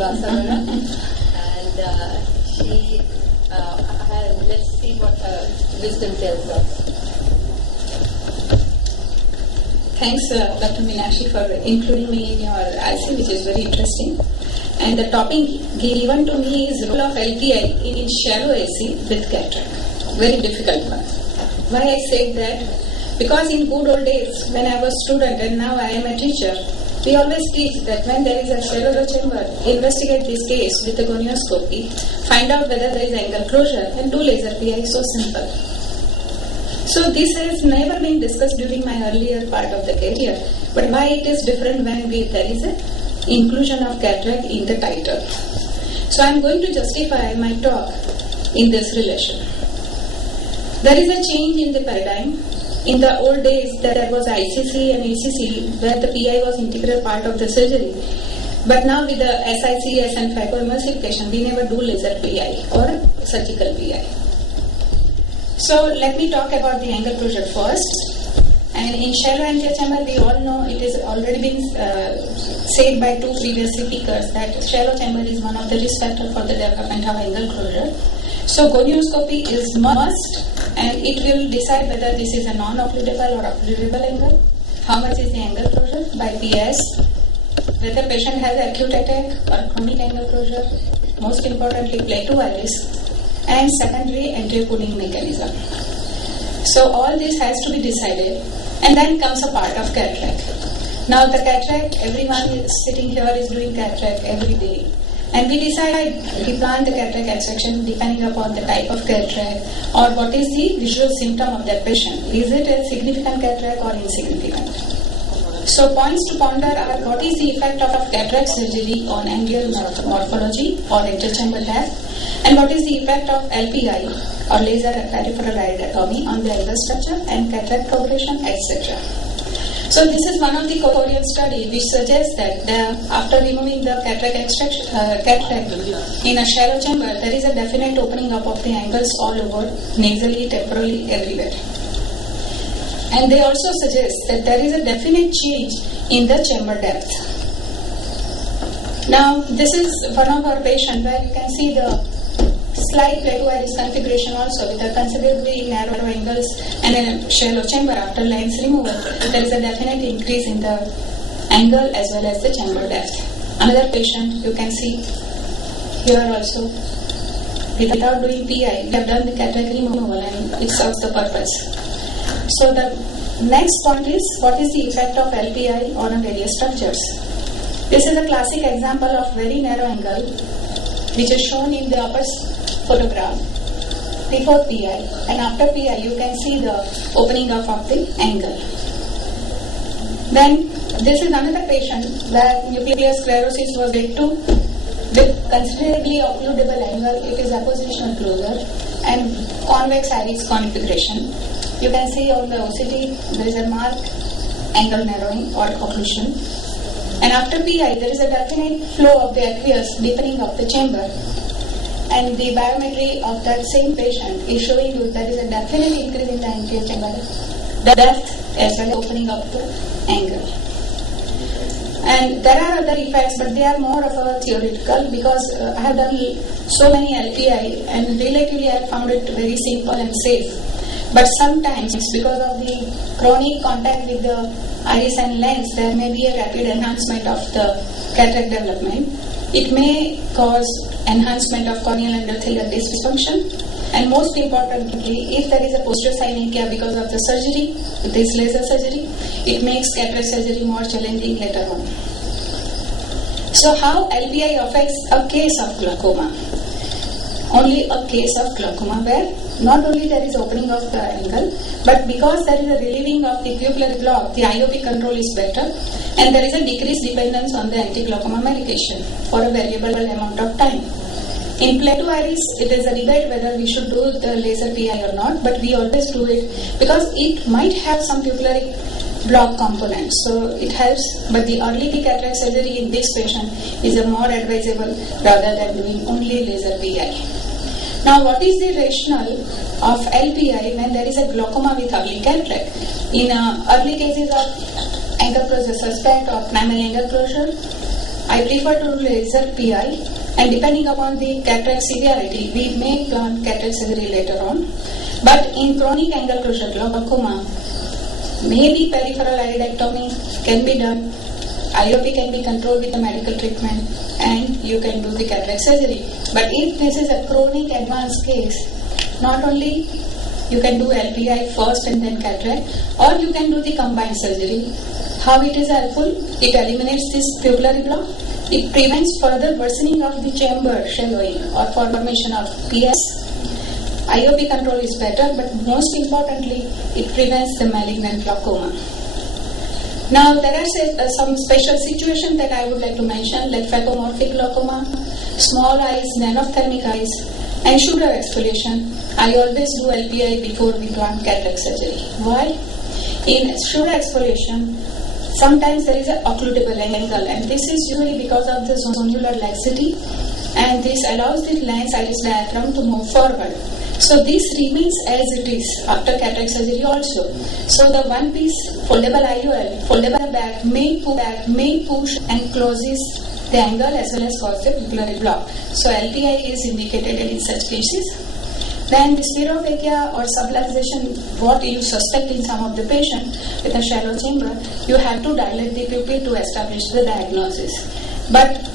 Vasavana. And she, let's see what her wisdom tells us. Thanks, Dr. Meenakshi, for including me in your IC, which is very interesting. And the topic given to me is role of LPI in shallow AC with cataract. Very difficult one. Why I said that? Because in good old days, when I was student and now I am a teacher, we always teach that when there is a shallow chamber, investigate this case with a gonioscopy, find out whether there is angle closure, and do laser PI. So simple. So this has never been discussed during my earlier part of the career. But why it is different when there is a inclusion of cataract in the title. So I am going to justify my talk in this relation. There is a change in the paradigm. In the old days, there was ICC and ACC where the PI was integral part of the surgery. But now with the SICS and phacoemulsification, we never do laser PI or surgical PI. So let me talk about the angle closure first. And in shallow anterior chamber, we all know it has already been said by two previous speakers that shallow chamber is one of the risk factors for the development of angle closure. So gonioscopy is must, and it will decide whether this is a non-occludable or occludable angle, how much is the angle closure by PS, whether patient has acute attack or chronic angle closure, most importantly plateau iris, and secondary anterior cooling mechanism. So all this has to be decided, and then comes a part of cataract. Now the cataract, everyone is sitting here is doing cataract every day. And we decide, we plan the cataract extraction depending upon the type of cataract or what is the visual symptom of that patient. Is it a significant cataract or insignificant? So points to ponder are what is the effect of cataract surgery on angular morphology or interchamber depth, and what is the effect of LPI or laser peripheral iridotomy on the angle structure and cataract progression, etc. So this is one of the Korean study which suggests that after removing the cataract in a shallow chamber, there is a definite opening up of the angles all over, nasally, temporally, everywhere. And they also suggest that there is a definite change in the chamber depth. Now this is one of our patients where you can see the slight plateau iris configuration also with a considerably narrow angles and a shallow chamber after lens removal. There is a definite increase in the angle as well as the chamber depth. Another patient you can see here also without doing PI, we have done the cataract removal and it serves the purpose. So the next point is what is the effect of LPI on various structures. This is a classic example of very narrow angle which is shown in the upper photograph before PI, and after PI you can see the opening up of the angle. Then this is another patient where nuclear sclerosis was grade 2 with considerably occludable angle. It is appositional closure and convex iris configuration. You can see on the OCT there is a marked angle narrowing or occlusion. And after PI there is a definite flow of the aqueous deepening of the chamber. And the biometry of that same patient is showing you there is a definite increase in the anterior chamber depth as well as opening up the angle. And there are other effects, but they are more of a theoretical because I have done so many LPI and relatively I found it very simple and safe. But sometimes because of the chronic contact with the iris and lens, there may be a rapid enhancement of the cataract development. It may cause enhancement of corneal endothelial dysfunction, and most importantly, if there is a posterior synechiae because of the surgery, this laser surgery, it makes cataract surgery more challenging later on. So how LPI affects a case of glaucoma? Only a case of glaucoma where not only there is opening of the angle, but because there is a relieving of the pupillary block, the IOP control is better, and there is a decreased dependence on the anti-glaucoma medication for a variable amount of time. In plateau iris, it is a debate whether we should do the laser PI or not, but we always do it because it might have some pupillary block component, so it helps. But the early cataract surgery in this patient is a more advisable rather than doing only laser PI. Now, what is the rationale of LPI when there is a glaucoma with early cataract? In early cases of angle closure suspect or primary angle closure, I prefer to do laser PI, and depending upon the cataract severity, we may plan cataract surgery later on. But in chronic angle closure glaucoma, maybe peripheral iridectomy can be done, IOP can be controlled with the medical treatment, and you can do the cataract surgery. But if this is a chronic advanced case, not only you can do LPI first and then cataract, or you can do the combined surgery. How it is helpful? It eliminates this pupillary block. It prevents further worsening of the chamber shallowing or formation of PS. IOP control is better, but most importantly, it prevents the malignant glaucoma. Now, there are some special situations that I would like to mention, like phacomorphic glaucoma, small eyes, nanophthalmic eyes, and sugar exfoliation. I always do LPI before we plan cataract surgery. Why? In sugar exfoliation, sometimes there is an occludable angle, and this is usually because of the zonular laxity, and this allows the lens iris diaphragm to move forward. So this remains as it is after cataract surgery also. So the one piece foldable IOL, foldable bag may push and closes the angle as well as cause the pupillary block. So LPI is indicated in such cases. Then the spirophagia or subluxation, what you suspect in some of the patient with a shallow chamber, you have to dilate the pupil to establish the diagnosis. But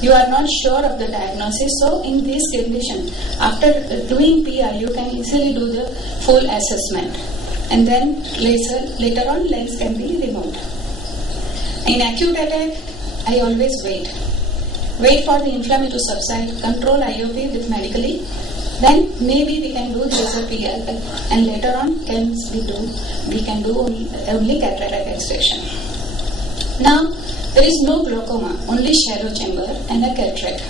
you are not sure of the diagnosis, so in this condition, after doing PI, you can easily do the full assessment. And then later on, lens can be removed. In acute attack, I always wait. Wait for the inflammation to subside, control IOP with medically, then maybe we can do laser PI, and later on we can do only cataract extraction. Now, there is no glaucoma, only shallow chamber and a cataract.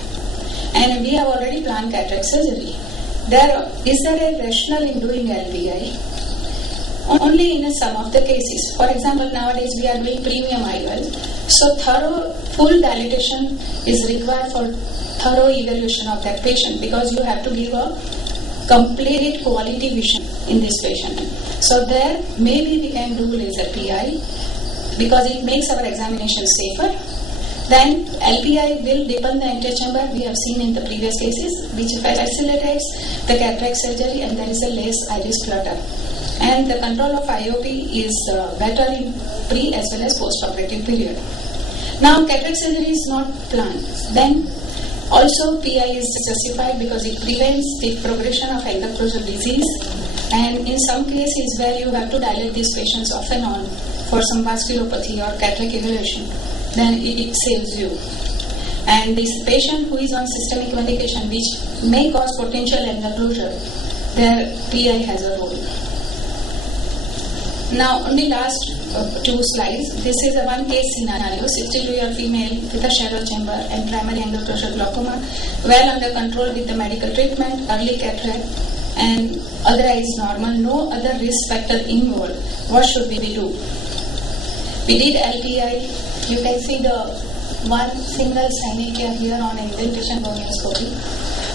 And we have already planned cataract surgery. Is there a rationale in doing LPI? Only in some of the cases. For example, nowadays we are doing premium IOL. So thorough, full dilatation is required for thorough evaluation of that patient, because you have to give a complete quality vision in this patient. So there, maybe we can do laser PI, because it makes our examination safer. Then LPI will deepen the anterior chamber, we have seen in the previous cases, which facilitates the cataract surgery, and there is a less iris flutter. And the control of IOP is better in pre as well as post-operative period. Now, cataract surgery is not planned. Then also PI is justified because it prevents the progression of angle closure disease, and in some cases where you have to dilate these patients off and on for some vasculopathy or cataract evaluation, then it saves you. And this patient who is on systemic medication which may cause potential angle closure, their PI has a role. Now, only last 2 slides. This is a one case scenario, 62-year female with a shallow chamber and primary angle closure glaucoma, well under control with the medical treatment, early cataract, and other eye is normal, no other risk factor involved. What should we do? We did LPI. You can see the one single synechia here on indentation gonioscopy,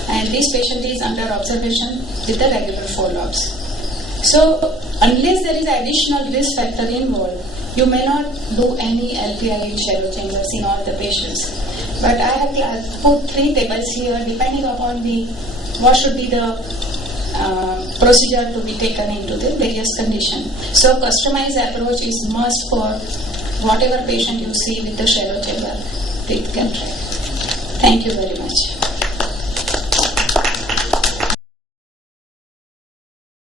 and this patient is under observation with the regular follow-ups. So, unless there is additional risk factor involved, you may not do any LPI in shallow chambers in all the patients. But I have put 3 tables here depending upon what should be the procedure to be taken into the various conditions. So, customized approach is must for whatever patient you see with the shallow chamber with cataract. Thank you very much.